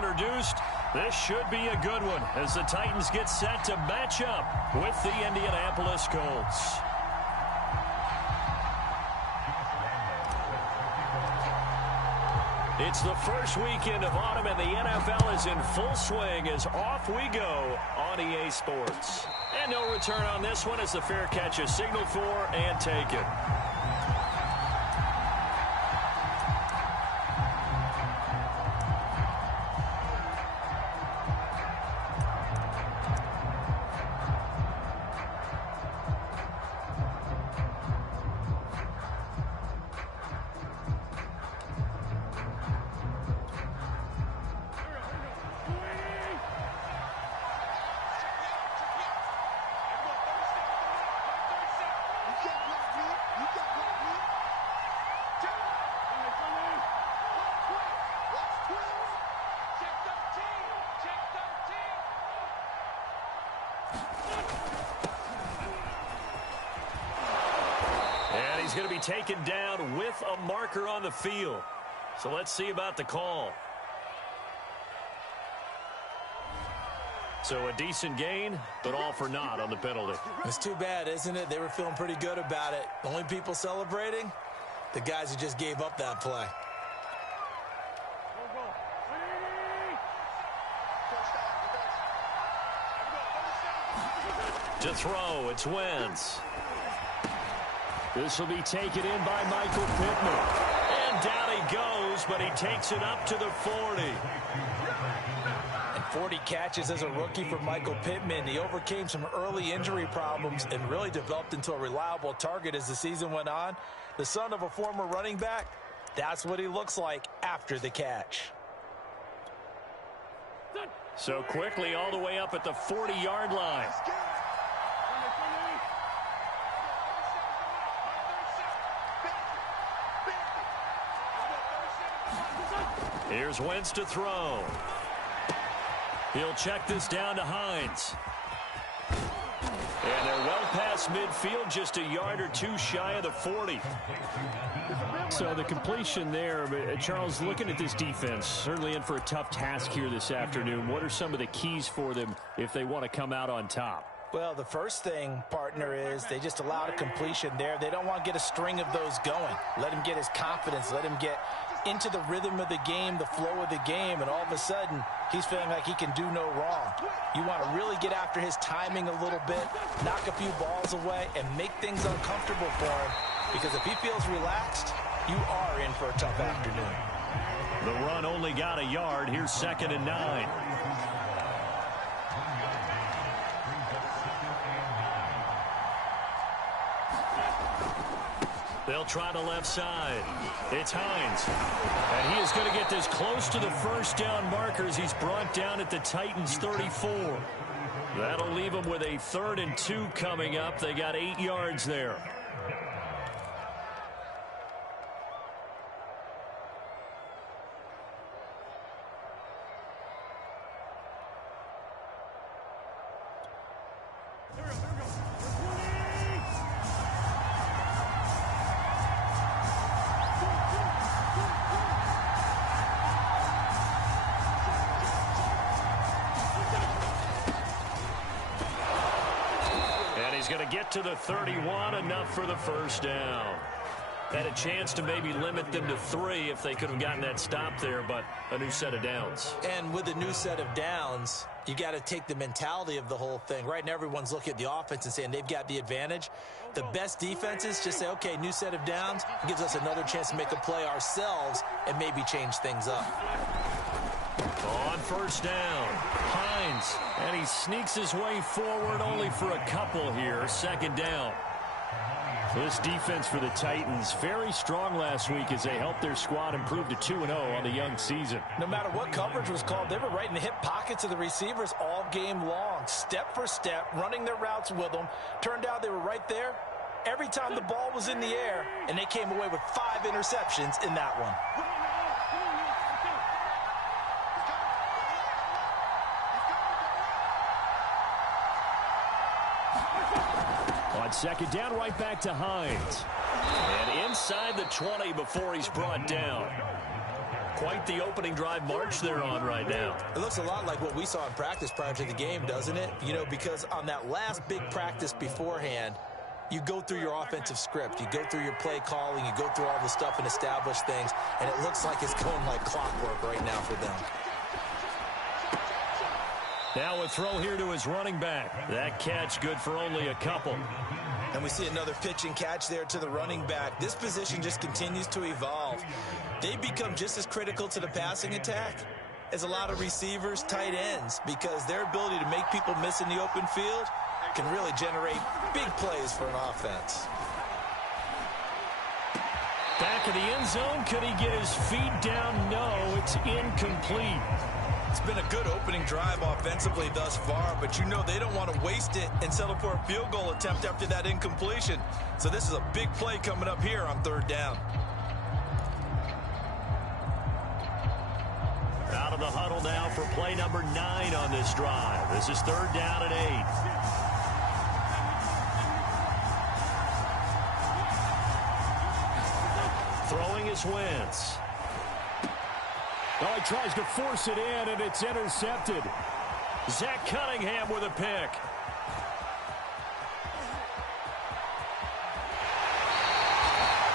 introduced. This should be a good one as the Titans get set to match up with the Indianapolis Colts. It's the first weekend of autumn, and the NFL is in full swing as off we go on EA Sports. And no return on this one as the fair catch is signaled for and taken. He's going to be taken down with a marker on the field. So let's see about the call. So a decent gain, but all for naught on the penalty. It's too bad, isn't it? They were feeling pretty good about it. The only people celebrating, the guys who just gave up that play. To throw, it's Wentz. This will be taken in by Michael Pittman. And down he goes, but he takes it up to the 40. And 40 catches as a rookie for Michael Pittman. He overcame some early injury problems and really developed into a reliable target as the season went on. The son of a former running back, that's what he looks like after the catch. So quickly all the way up at the 40-yard line. Here's Wentz to throw. He'll check this down to Hines. And they're well past midfield, just a yard or two shy of the 40. So the completion there, Charles, looking at this defense, certainly in for a tough task here this afternoon. What are some of the keys for them if they want to come out on top? Well, the first thing, partner, is they just allowed a completion there. They don't want to get a string of those going. Let him get his confidence. Let him get into the rhythm of the game, the flow of the game, and all of a sudden, he's feeling like he can do no wrong. You want to really get after his timing a little bit, knock a few balls away, and make things uncomfortable for him, because if he feels relaxed, you are in for a tough afternoon. The run only got a yard. Here's 2nd and 9. They'll try the left side. It's Hines. And he is going to get this close to the first down markers. He's brought down at the Titans' 34. That'll leave them with a 3rd and 2 coming up. They got 8 yards there. He's going to get to the 31, enough for the first down. Had a chance to maybe limit them to 3 if they could have gotten that stop there, but a new set of downs. And with a new set of downs, you got to take the mentality of the whole thing. Right now, everyone's looking at the offense and saying they've got the advantage. The best defenses just say, okay, new set of downs. It gives us another chance to make a play ourselves and maybe change things up. On first down, Hines, and he sneaks his way forward only for a couple here. 2nd down. This defense for the Titans, very strong last week as they helped their squad improve to 2-0 on the young season. No matter what coverage was called, they were right in the hip pockets of the receivers all game long, step for step, running their routes with them. Turned out they were right there every time the ball was in the air, and they came away with 5 interceptions in that one. On 2nd down, right back to Hines. And inside the 20 before he's brought down. quite the opening drive march they're on right now. It looks a lot like what we saw in practice prior to the game, doesn't it? You know, because on that last big practice beforehand, you go through your offensive script. You go through your play calling. You go through all the stuff and establish things. And it looks like it's going like clockwork right now for them. Now a throw here to his running back. That catch good for only a couple. And we see another pitch and catch there to the running back. This position just continues to evolve. They become just as critical to the passing attack as a lot of receivers, tight ends, because their ability to make people miss in the open field can really generate big plays for an offense. Back in the end zone, could he get his feet down? No, it's incomplete. It's been a good opening drive offensively thus far, but you know they don't want to waste it and settle for a field goal attempt after that incompletion. So this is a big play coming up here on 3rd down. Out of the huddle now for play number 9 on this drive. This is 3rd down and 8. Throwing is Wentz. Oh, he tries to force it in, and it's intercepted. Zach Cunningham with a pick.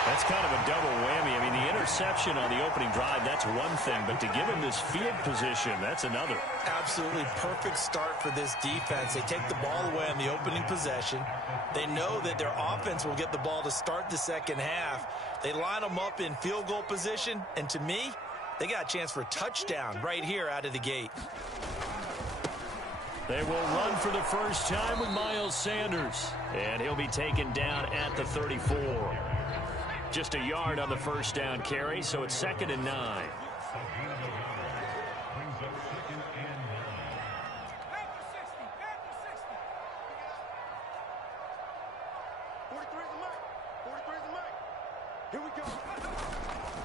That's kind of a double whammy. I mean, the interception on the opening drive, that's one thing, but to give him this field position, that's another. Absolutely perfect start for this defense. They take the ball away on the opening possession. They know that their offense will get the ball to start the second half. They line them up in field goal position, and to me, they got a chance for a touchdown right here out of the gate. They will run for the first time with Miles Sanders, and he'll be taken down at the 34. Just a yard on the first down carry, so it's 2nd and 9.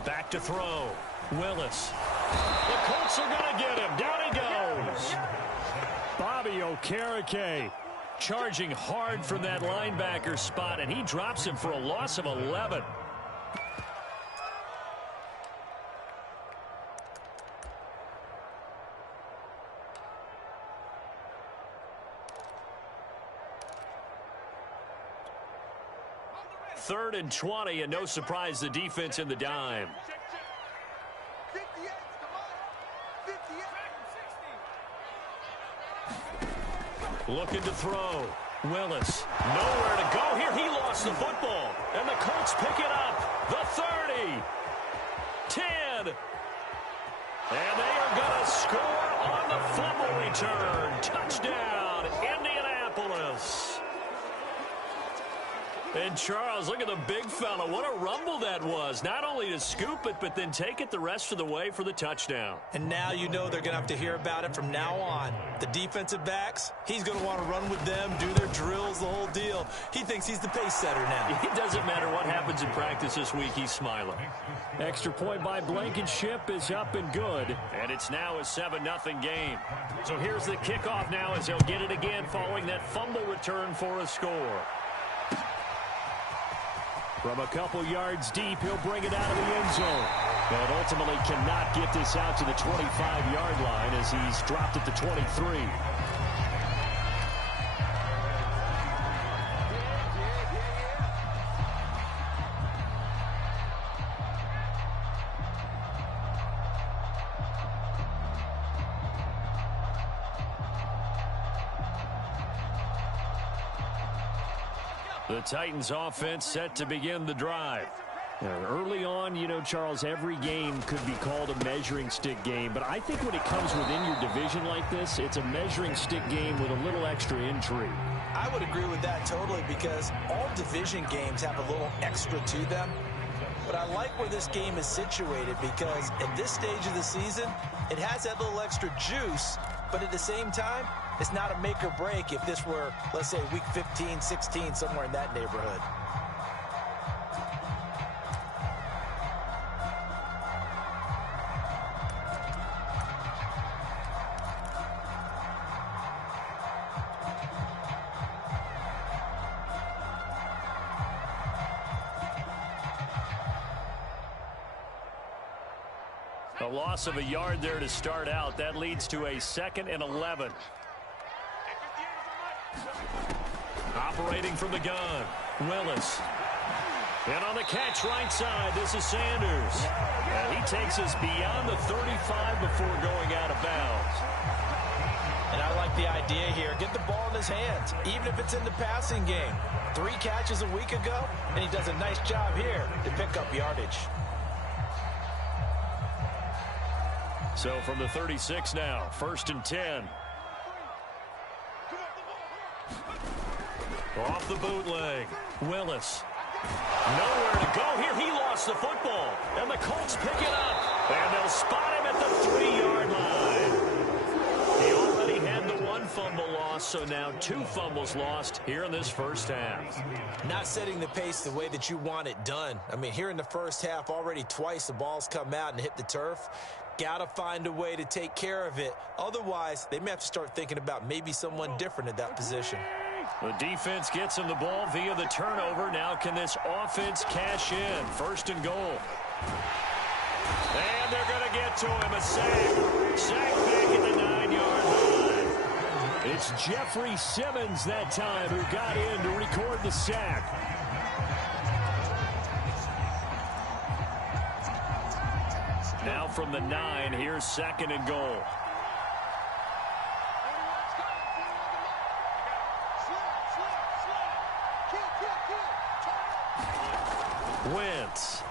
Back to throw. Willis. The Colts are going to get him. Down he goes. Bobby Okereke charging hard from that linebacker spot, and he drops him for a loss of 11. Third and 20, and no surprise, the defense in the dime. Looking to throw. Willis. Nowhere to go here. He lost the football. And the Colts pick it up. The 30. 10. And they are going to score on the fumble return. Touchdown, Indianapolis. And Charles, look at the big fella. What a rumble that was. Not only to scoop it, but then take it the rest of the way for the touchdown. And now you know they're going to have to hear about it from now on. The defensive backs, he's going to want to run with them, do their drills, the whole deal. He thinks he's the pace setter now. It doesn't matter what happens in practice this week. He's smiling. Extra point by Blankenship is up and good. And it's now a 7-0 game. So here's the kickoff now as he'll get it again following that fumble return for a score. From a couple yards deep, he'll bring it out of the end zone. And ultimately cannot get this out to the 25-yard line as he's dropped at the 23. The Titans offense set to begin the drive. Early on, you know, Charles, every game could be called a measuring stick game. But I think when it comes within your division like this, it's a measuring stick game with a little extra intrigue. I would agree with that totally because all division games have a little extra to them. But I like where this game is situated because at this stage of the season, it has that little extra juice. But at the same time, it's not a make or break if this were, let's say, week 15, 16, somewhere in that neighborhood. loss of a yard there to start out. That leads to a 2nd and 11. Operating from the gun, Willis. And on the catch right side, this is Sanders. And he takes us beyond the 35 before going out of bounds. And I like the idea here. Get the ball in his hands, even if it's in the passing game. 3 catches a week ago, and he does a nice job here to pick up yardage. So from the 36 now, 1st and 10. Off the bootleg, Willis. Nowhere to go here. He lost the football, and the Colts pick it up. And they'll spot him at the 3-yard line. He already had the 1 fumble loss, so now 2 fumbles lost here in this first half. Not setting the pace the way that you want it done. I mean, here in the first half, already twice the ball's come out and hit the turf. Got to find a way to take care of it. Otherwise, they may have to start thinking about maybe someone different at that position. The defense gets him the ball via the turnover. Now can this offense cash in? 1st and goal. And they're going to get to him. A sack. Sack back at the 9-yard line. It's Jeffrey Simmons that time who got in to record the sack. Now from the 9, here's 2nd and goal. Wentz.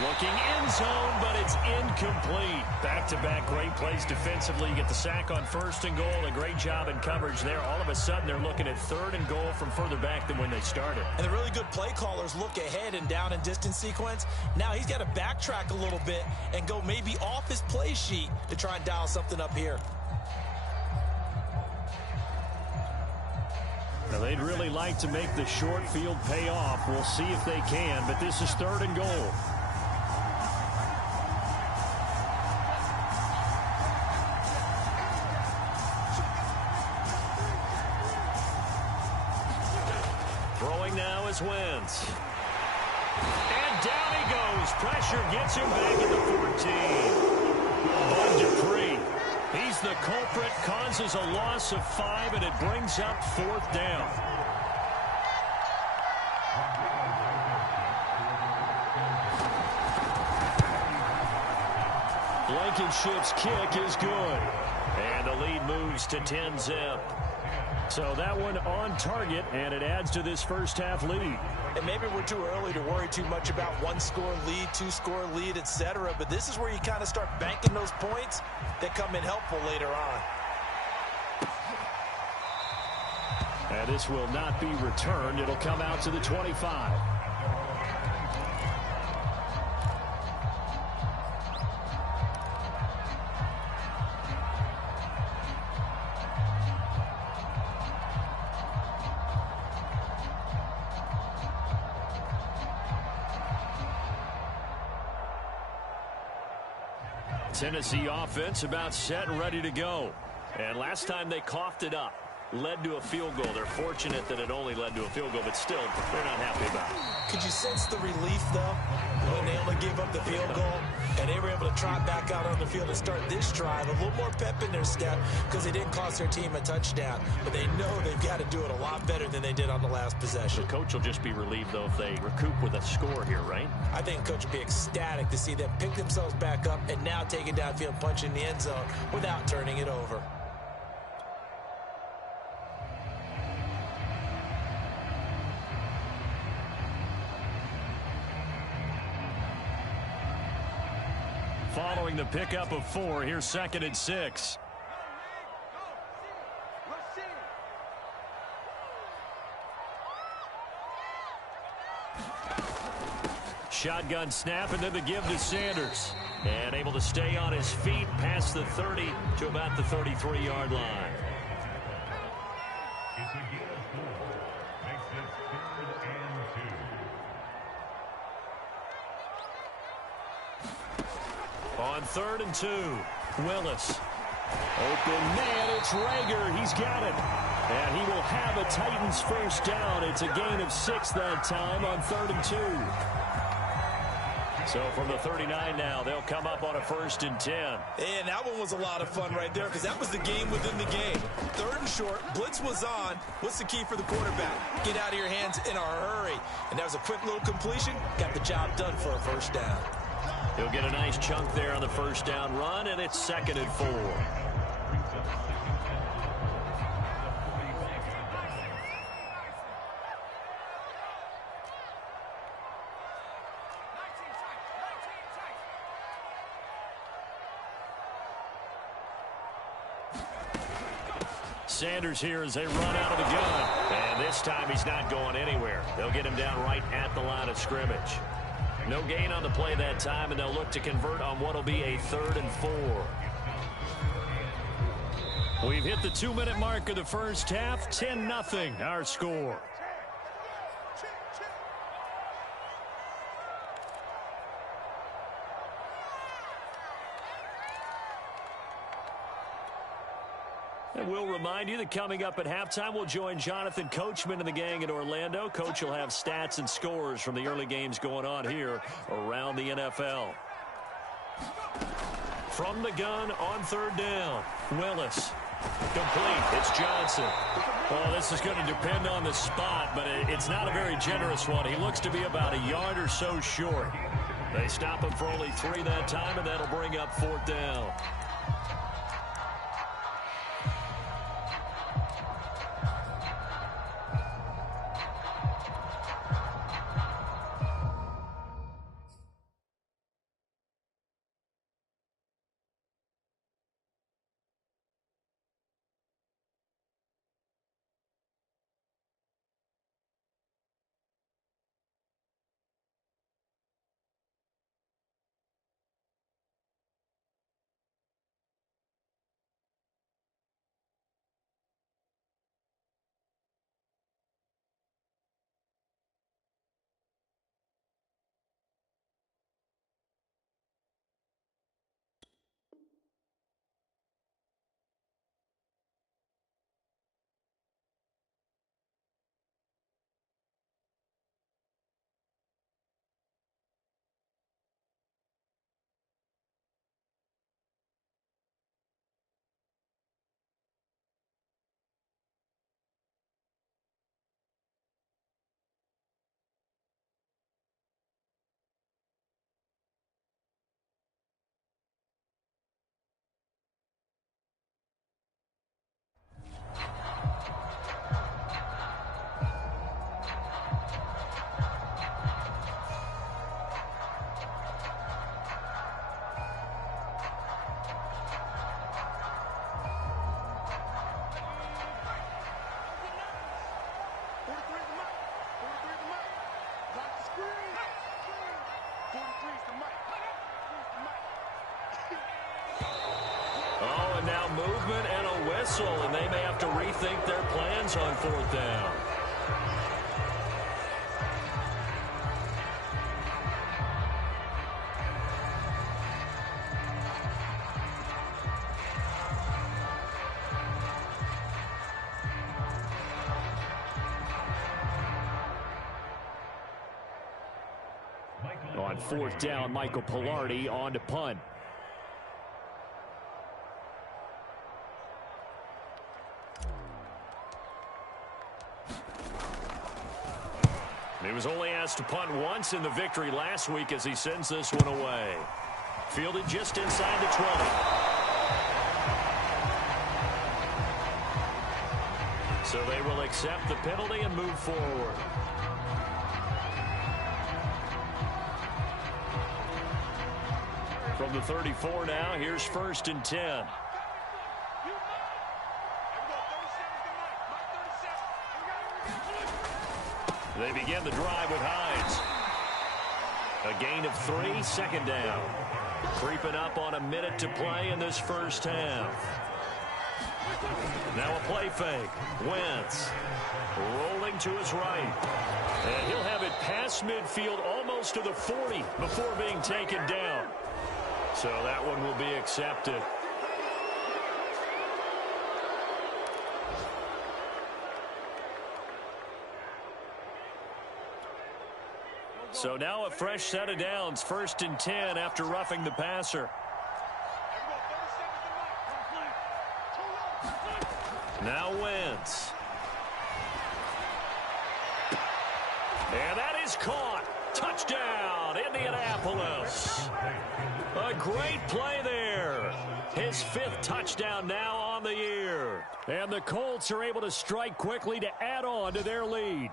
Looking end zone, but it's incomplete. Back-to-back great plays defensively. You get the sack on 1st and goal. A great job in coverage there. All of a sudden, they're looking at 3rd and goal from further back than when they started. And the really good play callers look ahead and down and distance sequence. Now he's got to backtrack a little bit and go maybe off his play sheet to try and dial something up here. Now, they'd really like to make the short field pay off. We'll see if they can, but this is 3rd and goal. Throwing now is Wentz. And down he goes. Pressure gets him back at the 14. Bud Dupree. He's the culprit, causes a loss of 5, and it brings up 4th down. Blankenship's kick is good. And the lead moves to 10-zip. So that one on target, and it adds to this first half lead. And maybe we're too early to worry too much about 1-score lead, 2-score lead, etc. But this is where you kind of start banking those points that come in helpful later on. And this will not be returned. It'll come out to the 25. Tennessee offense about set and ready to go. And last time they coughed it up, led to a field goal. They're fortunate that it only led to a field goal, but still, they're not happy about it. Could you sense the relief, though, when they only gave up the field goal and they were able to trot back out on the field and start this drive? A little more pep in their step because they didn't cost their team a touchdown, but they know they've got to do it a lot better than they did on the last possession. The coach will just be relieved, though, if they recoup with a score here, right? I think the coach will be ecstatic to see them pick themselves back up and now take it downfield, punch in the end zone without turning it over. Following the pickup of 4, here's 2nd and 6. Shotgun snap, and then the give to Sanders. And able to stay on his feet past the 30 to about the 33-yard line. On 3rd and 2, Willis. Open man, it's Rager. He's got it. And he will have a Titans first down. It's a gain of 6 that time on 3rd and 2. So from the 39 now, they'll come up on a 1st and 10. And that one was a lot of fun right there because that was the game within the game. 3rd and short, blitz was on. What's the key for the quarterback? Get out of your hands in a hurry. And that was a quick little completion. Got the job done for a 1st down. He'll get a nice chunk there on the 1st down run, and it's 2nd and 4. Sanders here as they run out of the gun. And this time he's not going anywhere. They'll get him down right at the line of scrimmage. No gain on the play that time, and they'll look to convert on what will be a 3rd and 4. We've hit the 2-minute mark of the 1st half. 10-0 our score. And we'll remind you that coming up at halftime, we'll join Jonathan Coachman and the gang in Orlando. Coach will have stats and scores from the early games going on here around the NFL. From the gun on 3rd down, Willis. Complete. It's Johnson. Well, this is going to depend on the spot, but it's not a very generous one. He looks to be about a yard or so short. They stop him for only 3 that time, and that'll bring up 4th down. Oh, and now movement and a whistle, and they may have to rethink their plans on 4th down. On 4th down, Michael Pilardi on to punt. He was only asked to punt once in the victory last week as he sends this one away. Fielded just inside the 20. So they will accept the penalty and move forward. From the 34 now, here's 1st and 10. They begin the drive with Hines. A gain of 3, 2nd down. Creeping up on a minute to play in this 1st half. Now a play fake. Wentz rolling to his right. And he'll have it past midfield almost to the 40 before being taken down. So that one will be accepted. So now a fresh set of downs, 1st and 10 after roughing the passer. Now Wentz. And that is caught. Touchdown, Indianapolis. A great play there. His 5th touchdown now on the year. And the Colts are able to strike quickly to add on to their lead.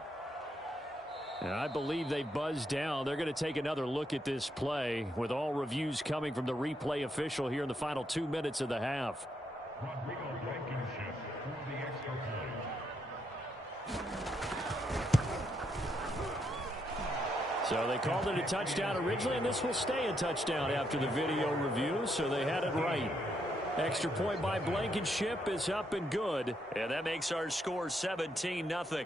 And I believe they buzzed down. They're going to take another look at this play with all reviews coming from the replay official here in the final 2 minutes of the half. So they called it a touchdown originally, and this will stay a touchdown after the video review, so they had it right. Extra point by Blankenship is up and good, and that makes our score 17-0.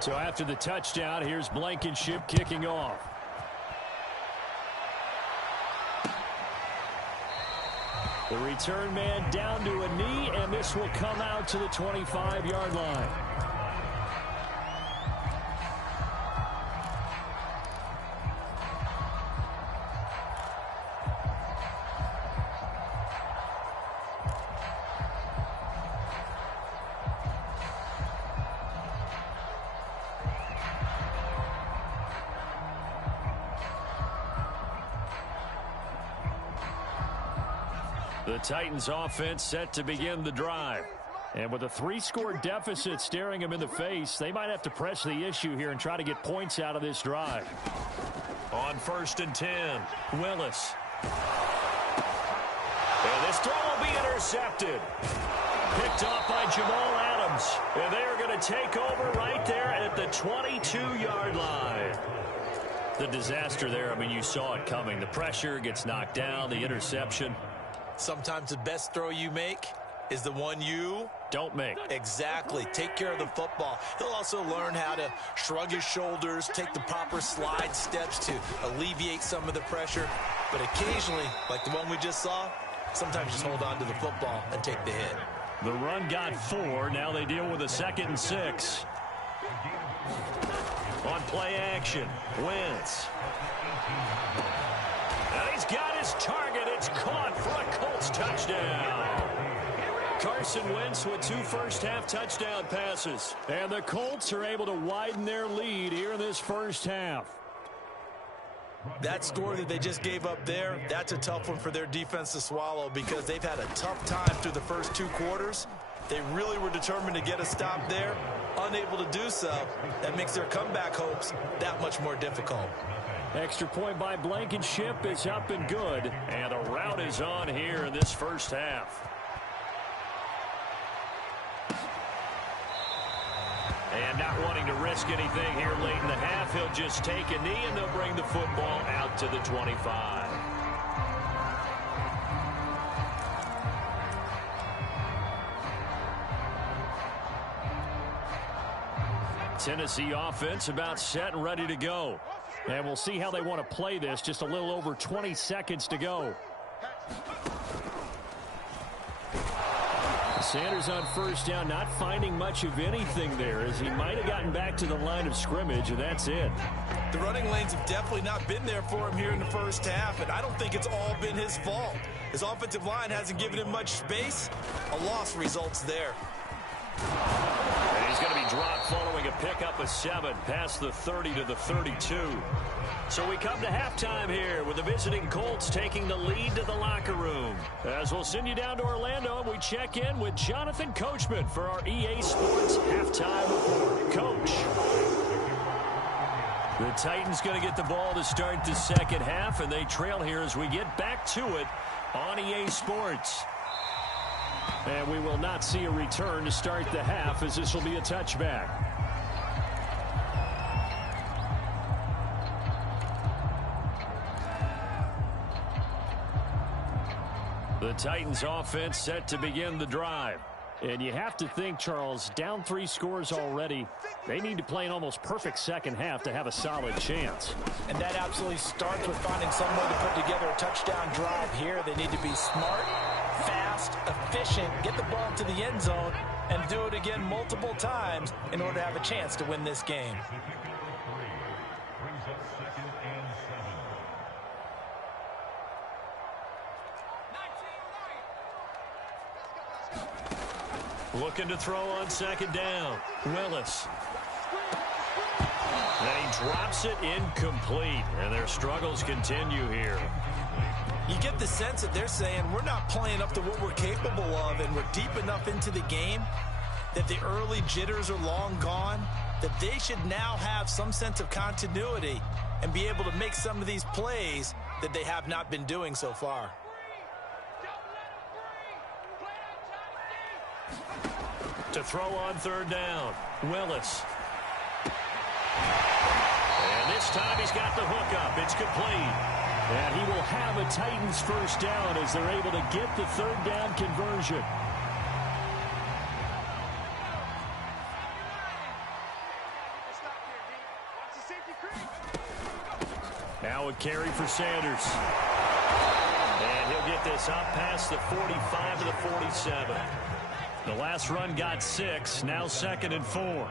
So after the touchdown, here's Blankenship kicking off. The return man down to a knee, and this will come out to the 25-yard line. The Titans offense set to begin the drive. And with a 3-score deficit staring them in the face, they might have to press the issue here and try to get points out of this drive. On 1st and 10, Willis. And this throw will be intercepted. Picked off by Jamal Adams. And they are going to take over right there at the 22-yard line. The disaster there, I mean, you saw it coming. The pressure gets knocked down, the interception. Sometimes the best throw you make is the one you don't make. Exactly. Take care of the football. He'll also learn how to shrug his shoulders, take the proper slide steps to alleviate some of the pressure. But occasionally, like the one we just saw, sometimes just hold on to the football and take the hit. The run got 4. Now they deal with a 2nd and 6. On play action, Wentz. And he's got his target. It's caught for a Colts touchdown. Carson Wentz with 2 first-half touchdown passes. And the Colts are able to widen their lead here in this first half. That score that they just gave up there, that's a tough one for their defense to swallow because they've had a tough time through the first 2 quarters. They really were determined to get a stop there. Unable to do so, that makes their comeback hopes that much more difficult. Extra point by Blankenship is up and good. And a rout is on here in this first half. And not wanting to risk anything here late in the half, he'll just take a knee and they'll bring the football out to the 25. Tennessee offense about set and ready to go. And we'll see how they want to play this. Just a little over 20 seconds to go. Sanders on first down, not finding much of anything there as he might have gotten back to the line of scrimmage, and that's it. The running lanes have definitely not been there for him here in the first half, and I don't think it's all been his fault. His offensive line hasn't given him much space. A loss results there. And he's going to be dropped following a pickup of 7 past the 30 to the 32. So we come to halftime here with the visiting Colts taking the lead to the locker room. As we'll send you down to Orlando and we check in with Jonathan Coachman for our EA Sports Halftime Report. Coach. The Titans going to get the ball to start the second half, and they trail here as we get back to it on EA Sports. And we will not see a return to start the half as this will be a touchback. The Titans offense set to begin the drive. And you have to think, Charles, down 3 scores already. They need to play an almost perfect second half to have a solid chance. And that absolutely starts with finding some way to put together a touchdown drive here. They need to be smart, fast, efficient, get the ball to the end zone, and do it again multiple times in order to have a chance to win this game. Looking to throw on second down. Willis. And he drops it incomplete. And their struggles continue here. You get the sense that they're saying we're not playing up to what we're capable of, and we're deep enough into the game that the early jitters are long gone, that they should now have some sense of continuity and be able to make some of these plays that they have not been doing so far. To throw on third down, Willis. And this time he's got the hook up. It's complete. And he will have a Titans first down as they're able to get the third down conversion. Now a carry for Sanders. And he'll get this up past the 45 to the 47. The last run got 6, now 2nd and 4.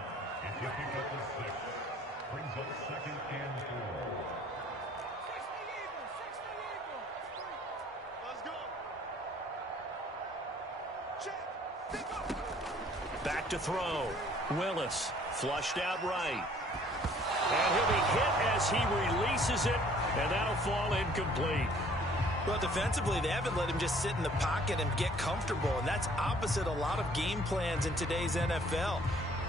Back to throw. Willis flushed out right. And he'll be hit as he releases it, and that'll fall incomplete. Well, defensively, they haven't let him just sit in the pocket and get comfortable, and that's opposite a lot of game plans in today's NFL.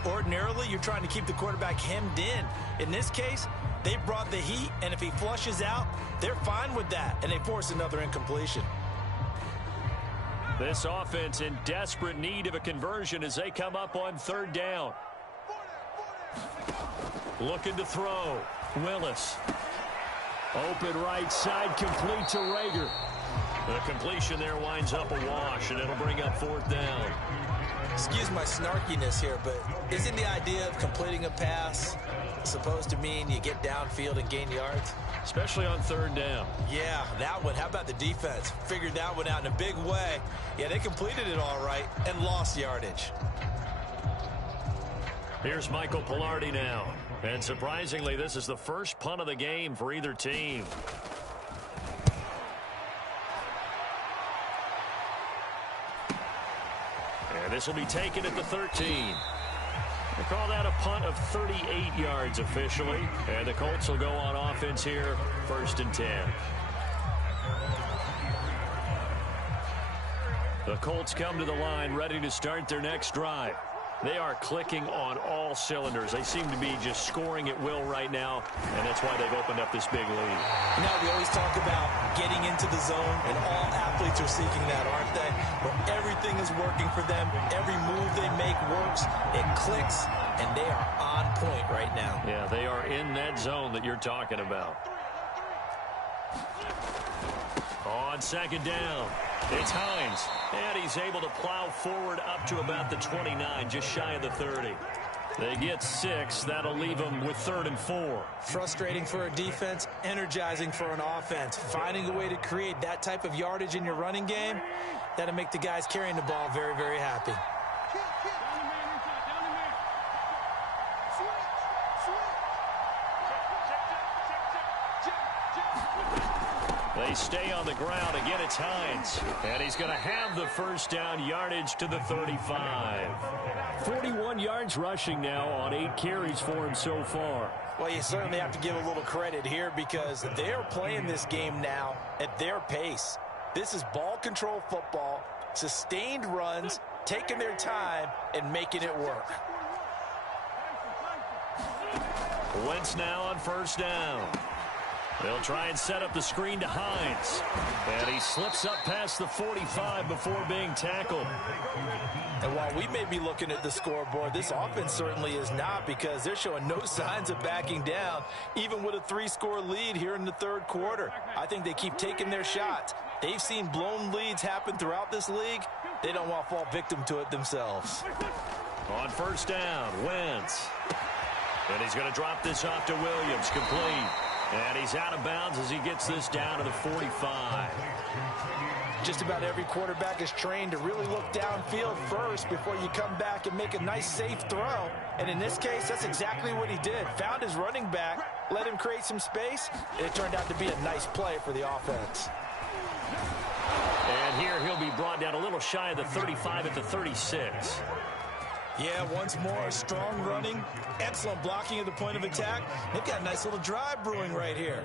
Ordinarily, you're trying to keep the quarterback hemmed in. In this case, they brought the heat, and if he flushes out, they're fine with that, and they force another incompletion. This offense in desperate need of a conversion as they come up on third down. Looking to throw. Willis. Open right side, complete to Rager. The completion there winds up a wash, and it'll bring up fourth down. Excuse my snarkiness here, but isn't the idea of completing a pass supposed to mean you get downfield and gain yards? Especially on third down. Yeah, that one. How about the defense? Figured that one out in a big way. Yeah, they completed it all right and lost yardage. Here's Michael Pilardi now. And surprisingly, this is the first punt of the game for either team. And this will be taken at the 13. They call that a punt of 38 yards officially. And the Colts will go on offense here, 1st and 10. The Colts come to the line ready to start their next drive. They are clicking on all cylinders. They seem to be just scoring at will right now, and that's why they've opened up this big lead. You know, we always talk about getting into the zone, and all athletes are seeking that, aren't they? Where everything is working for them, every move they make works, it clicks, and they are on point right now. Yeah, they are in that zone that you're talking about. On second down, it's Hines, and he's able to plow forward up to about the 29, just shy of the 30. They get 6. That'll leave them with 3rd and 4. Frustrating for a defense, energizing for an offense. Finding a way to create that type of yardage in your running game, that'll make the guys carrying the ball very, very happy. They stay on the ground. Again, it's Hines. And he's going to have the first down, yardage to the 35. 41 yards rushing now on 8 carries for him so far. Well, you certainly have to give a little credit here because they're playing this game now at their pace. This is ball control football, sustained runs, taking their time, and making it work. Wentz now on first down. They'll try and set up the screen to Hines. And he slips up past the 45 before being tackled. And while we may be looking at the scoreboard, this offense certainly is not because they're showing no signs of backing down, even with a 3-score lead here in the 3rd quarter. I think they keep taking their shots. They've seen blown leads happen throughout this league. They don't want to fall victim to it themselves. On first down, Wentz. And he's going to drop this off to Williams, complete. And he's out of bounds as he gets this down to the 45. Just about every quarterback is trained to really look downfield first before you come back and make a nice, safe throw. And in this case, that's exactly what he did. Found his running back, let him create some space, and it turned out to be a nice play for the offense. And here he'll be brought down a little shy of the 35 at the 36. Yeah, once more, strong running, excellent blocking at the point of attack. They've got a nice little drive brewing right here.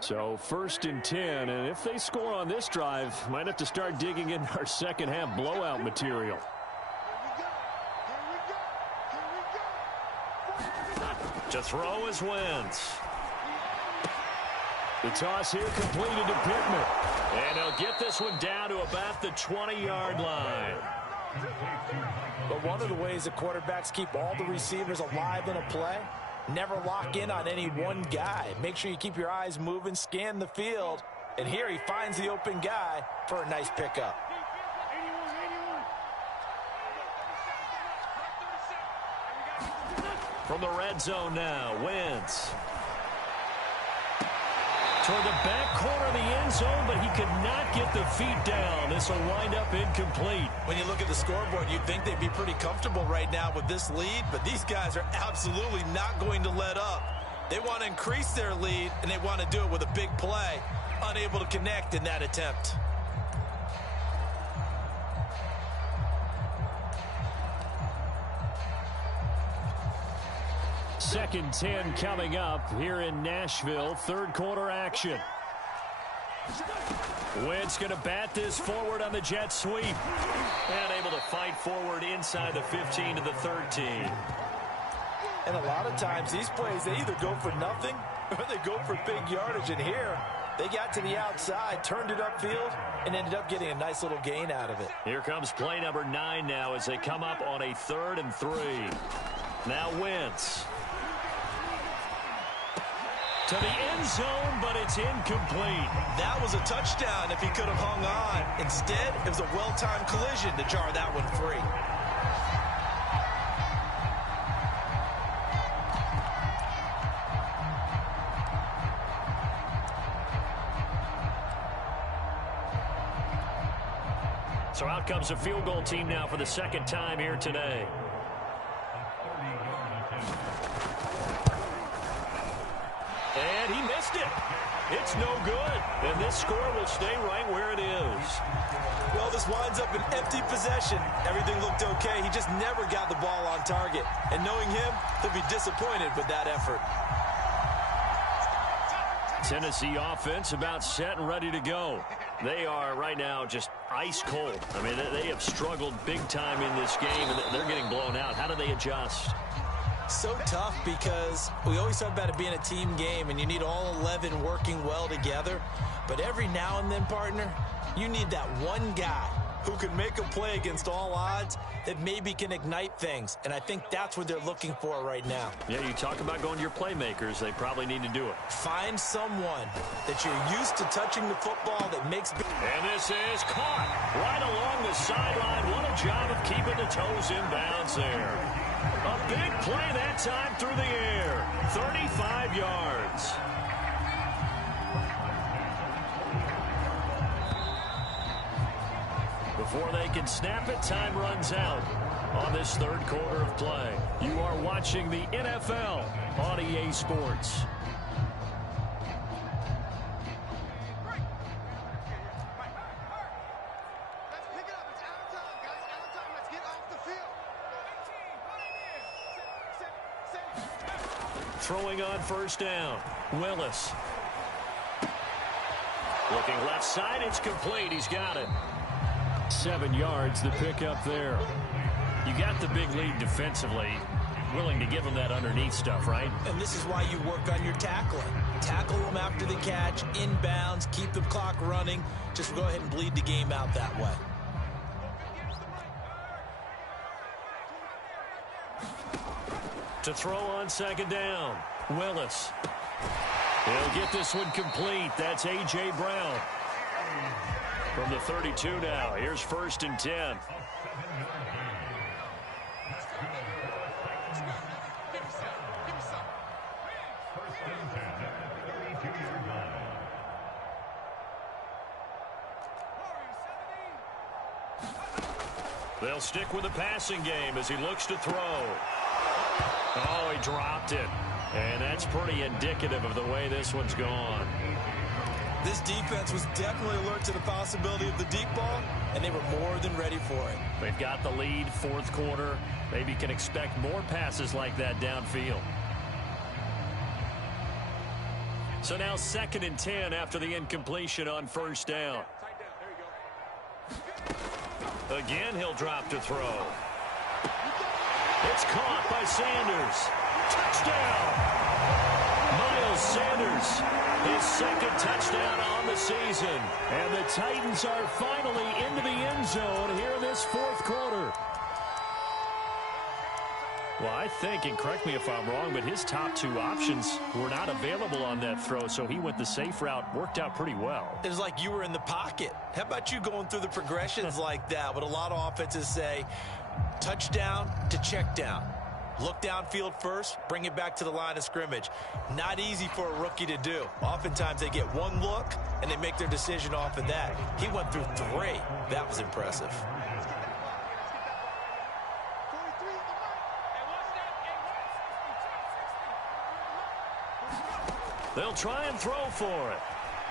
So 1st and 10, and if they score on this drive, might have to start digging in our second half blowout material. To throw is Wentz. The toss here completed to Pittman. And he'll get this one down to about the 20-yard line. But one of the ways the quarterbacks keep all the receivers alive in a play, never lock in on any one guy. Make sure you keep your eyes moving, scan the field. And here he finds the open guy for a nice pickup. From the red zone now, Wentz. Toward the back corner of the end zone, but he could not get the feet down. This will wind up incomplete. When you look at the scoreboard, you'd think they'd be pretty comfortable right now with this lead, but these guys are absolutely not going to let up. They want to increase their lead, and they want to do it with a big play. Unable to connect in that attempt. Second 10 coming up here in Nashville. Third quarter action. Wentz going to bat this forward on the jet sweep. And able to fight forward inside the 15 to the 13. And a lot of times these plays, they either go for nothing or they go for big yardage. And here, they got to the outside, turned it upfield, and ended up getting a nice little gain out of it. Here comes play number 9 now as they come up on a 3rd and 3. Now Wentz. To the end zone, but it's incomplete. That was a touchdown if he could have hung on. Instead, it was a well-timed collision to jar that one free. So out comes the field goal team now for the second time here today. And he missed it. It's no good. And this score will stay right where it is. Well, this winds up an empty possession. Everything looked okay. He just never got the ball on target. And knowing him, he'll be disappointed with that effort. Tennessee offense about set and ready to go. They are right now just ice cold. I mean, they have struggled big time in this game, and they're getting blown out. How do they adjust? So tough because we always talk about it being a team game, and you need all 11 working well together. But every now and then, partner, you need that one guy who can make a play against all odds that maybe can ignite things. And I think that's what they're looking for right now. Yeah, you talk about going to your playmakers. They probably need to do it. Find someone that you're used to touching the football that makes... And this is caught right along the sideline. What a job of keeping the toes in bounds there. A big play that time through the air. 35 yards. Before they can snap it, time runs out on this third quarter of play. You are watching the NFL on EA Sports. Throwing on first down, Willis. Looking left side, it's complete. He's got it. 7 yards, the pickup there. You got the big lead defensively. Willing to give them that underneath stuff, right? And this is why you work on your tackling. Tackle them after the catch, inbounds, keep the clock running. Just go ahead and bleed the game out that way. To throw on second down, Willis. He'll get this one complete. That's A.J. Brown. From the 32 now, here's 1st and 10. They'll stick with the passing game as he looks to throw. Oh, he dropped it. And that's pretty indicative of the way this one's gone. This defense was definitely alert to the possibility of the deep ball, and they were more than ready for it. They've got the lead, 4th quarter. Maybe can expect more passes like that downfield. So now 2nd and 10 after the incompletion on 1st down. Again, he'll drop to throw. It's caught by Sanders. Touchdown! Miles Sanders, his 2nd touchdown on the season. And the Titans are finally into the end zone here in this 4th quarter. Well, I think, and correct me if I'm wrong, but his top 2 options were not available on that throw, so he went the safe route. Worked out pretty well. It was like you were in the pocket. How about you going through the progressions like that? What a lot of offenses say, touchdown to check down. Look downfield first, bring it back to the line of scrimmage. Not easy for a rookie to do. Oftentimes they get one look, and they make their decision off of that. He went through 3. That was impressive. They'll try and throw for it.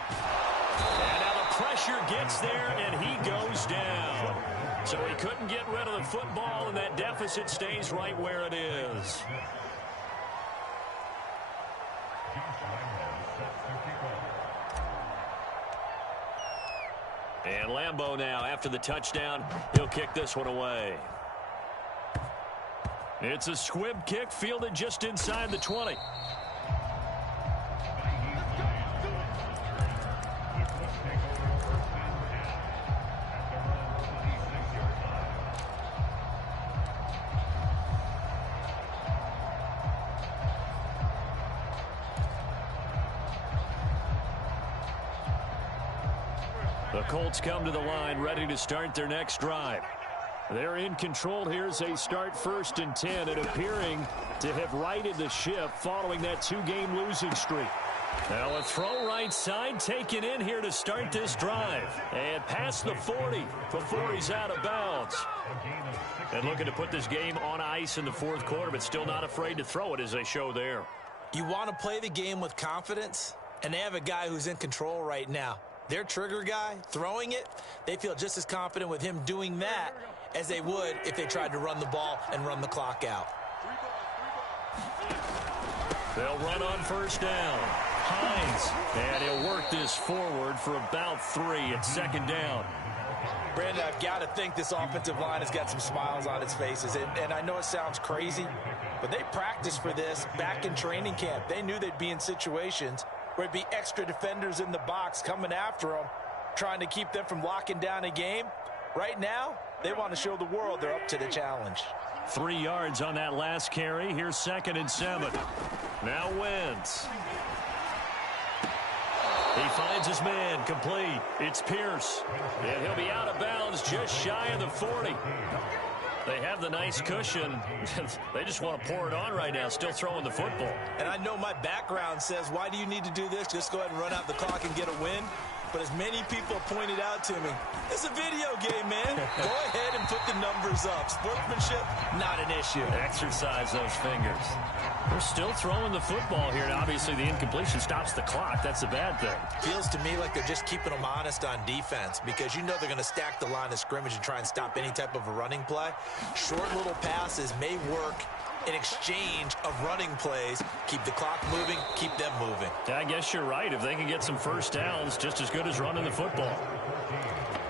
And now the pressure gets there, and he goes down. So he couldn't get rid of the football, and that deficit stays right where it is. And Lambeau now, after the touchdown, he'll kick this one away. It's a squib kick fielded just inside the 20. The Colts come to the line, ready to start their next drive. They're in control here as they start 1st and 10 and appearing to have righted the ship following that 2-game losing streak. Now a throw right side taken in here to start this drive. And past the 40 before he's out of bounds. And looking to put this game on ice in the 4th quarter, but still not afraid to throw it as they show there. You want to play the game with confidence, and they have a guy who's in control right now. Their trigger guy, throwing it, they feel just as confident with him doing that as they would if they tried to run the ball and run the clock out. They'll run on 1st down. Hines, and he'll work this forward for about 3 at 2nd down. Brandon, I've got to think this offensive line has got some smiles on its faces. And I know it sounds crazy, but they practiced for this back in training camp. They knew they'd be in situations where it'd be extra defenders in the box coming after them, trying to keep them from locking down a game. Right now, they want to show the world they're up to the challenge. 3 yards on that last carry. Here's 2nd and 7. Now Wentz. He finds his man, complete. It's Pierce. And he'll be out of bounds just shy of the 40. They have the nice cushion. They just want to pour it on right now, still throwing the football. And I know my background says, why do you need to do this? Just go ahead and run out the clock and get a win. But as many people pointed out to me, it's a video game, man. Go ahead and put the numbers up. Sportsmanship, not an issue. Exercise those fingers. They're still throwing the football here, and obviously the incompletion stops the clock. That's the bad thing. Feels to me like they're just keeping them honest on defense because you know they're going to stack the line of scrimmage and try and stop any type of a running play. Short little passes may work in exchange of running plays. Keep the clock moving, keep them moving. I guess you're right. If they can get some 1st downs, just as good as running the football.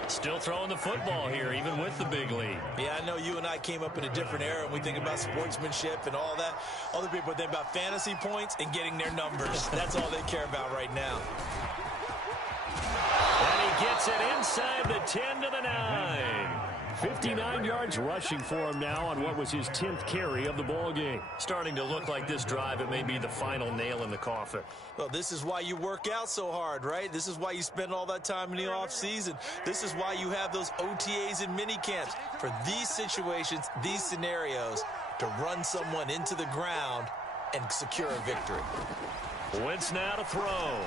Still throwing the football here, even with the big lead. Yeah, I know you and I came up in a different era, and we think about sportsmanship and all that. Other people think about fantasy points and getting their numbers. That's all they care about right now. And he gets it inside the 10 to the 9. 59 yards rushing for him now on what was his 10th carry of the ball game. Starting to look like this drive, it may be the final nail in the coffin. Well, this is why you work out so hard, right? This is why you spend all that time in the offseason. This is why you have those OTAs and mini camps. For these situations, these scenarios, to run someone into the ground and secure a victory. Wentz now to throw.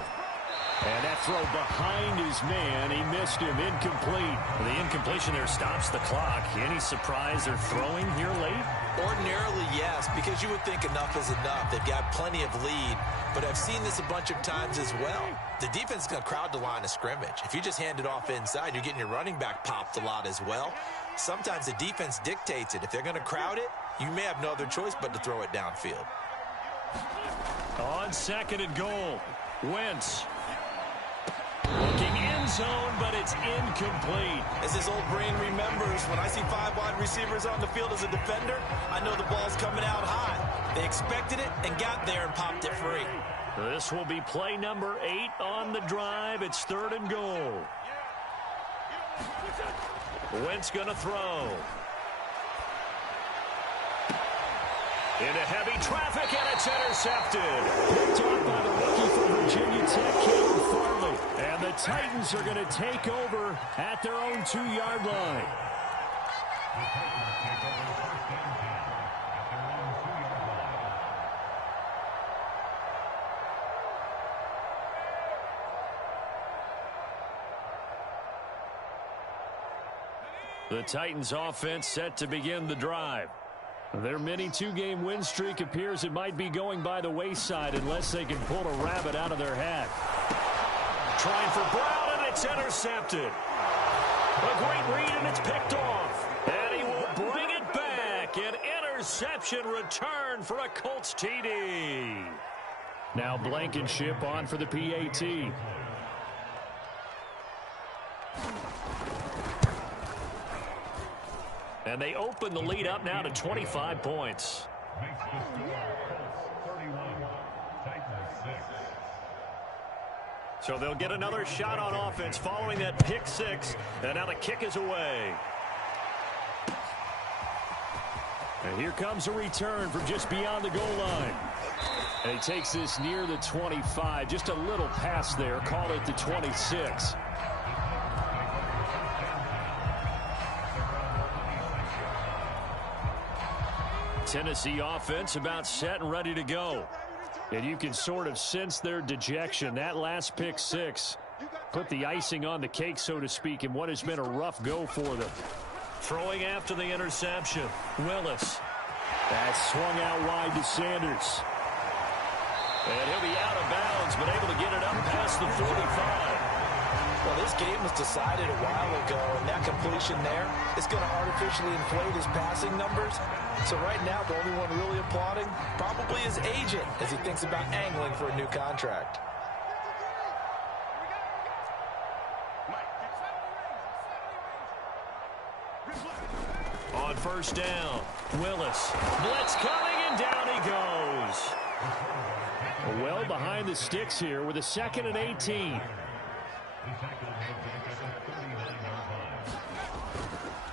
And that throw behind his man, he missed him, incomplete. The incompletion there stops the clock. Any surprise they're throwing here late? Ordinarily, yes, because you would think enough is enough. They've got plenty of lead, but I've seen this a bunch of times as well. The defense is going to crowd the line of scrimmage. If you just hand it off inside, you're getting your running back popped a lot as well. Sometimes the defense dictates it. If they're going to crowd it, you may have no other choice but to throw it downfield. On 2nd and goal, Wentz. Looking end zone, but it's incomplete. As his old brain remembers, when I see 5 wide receivers on the field as a defender, I know the ball's coming out high. They expected it and got there and popped it free. This will be play number 8 on the drive. It's 3rd and goal. Wentz gonna throw. Into heavy traffic, and it's intercepted. Picked off by the rookie from Virginia Tech, Caleb Farley. And the Titans are going to take over at their own 2-yard line. The Titans offense set to begin the drive. Their mini 2-game win streak appears it might be going by the wayside unless they can pull a rabbit out of their hat. Trying for Brown, and it's intercepted. A great read, and it's picked off. And he will bring it back. An interception return for a Colts TD. Now Blankenship on for the PAT. And they open the lead up now to 25 points. So they'll get another shot on offense following that pick 6. And now the kick is away. And here comes a return from just beyond the goal line. And he takes this near the 25. Just a little pass there. Call it the 26. Tennessee offense about set and ready to go. And you can sort of sense their dejection. That last pick 6 put the icing on the cake, so to speak, in what has been a rough go for them. Throwing after the interception, Willis. That swung out wide to Sanders. And he'll be out of bounds, but able to get it up past the 45. Well, this game was decided a while ago, and that completion there is going to artificially inflate his passing numbers. So right now, the only one really applauding probably his agent as he thinks about angling for a new contract. On 1st down, Willis. Blitz coming, and down he goes. Well behind the sticks here with a 2nd and 18.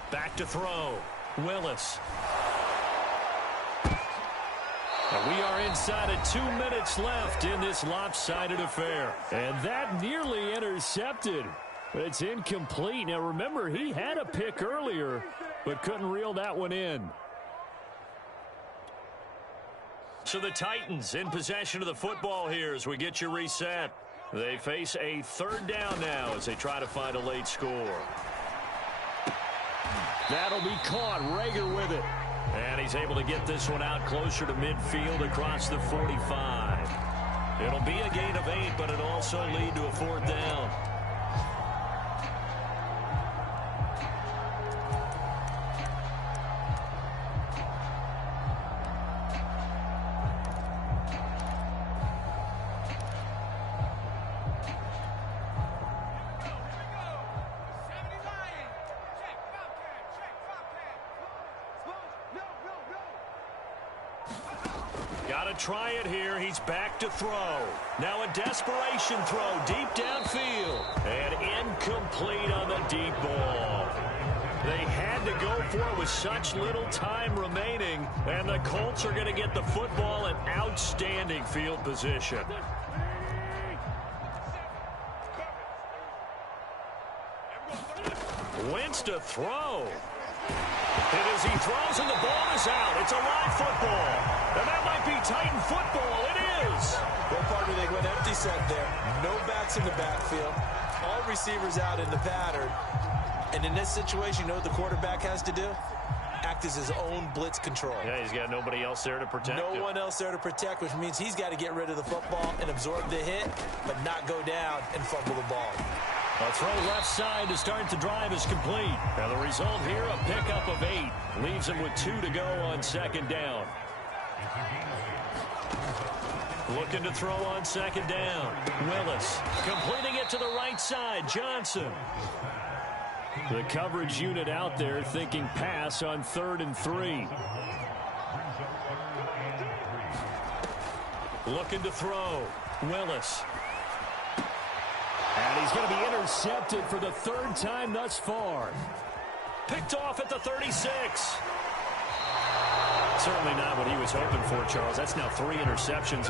Back to throw. Willis. And we are inside of 2 minutes left in this lopsided affair. And that nearly intercepted. But it's incomplete. Now remember, he had a pick earlier, but couldn't reel that one in. So the Titans in possession of the football here as we get you reset. They face a 3rd down now as they try to find a late score. That'll be caught. Rager with it. And he's able to get this one out closer to midfield across the 45. It'll be a gain of 8, but it'll also lead to a 4th down. Try it here. He's back to throw. Now a desperation throw deep downfield. And incomplete on the deep ball. They had to go for it with such little time remaining, and the Colts are going to get the football in outstanding field position. Wentz to throw. And as he throws and the ball is out, it's a live football. And that might be Titan football. It is. Well, partner, they went empty set there. No backs in the backfield. All receivers out in the pattern. And in this situation, you know what the quarterback has to do? Act as his own blitz control. Yeah, he's got nobody else there to protect him. No one else there to protect, which means he's got to get rid of the football and absorb the hit, but not go down and fumble the ball. A throw left side to start the drive is complete. And the result here, a pickup of 8. Leaves him with 2 to go on second down. Looking to throw on second down. Willis completing it to the right side. Johnson. The coverage unit out there thinking pass on 3rd and 3. Looking to throw. Willis. And he's going to be intercepted for the 3rd time thus far. Picked off at the 36. Certainly not what he was hoping for, Charles. That's now 3 interceptions.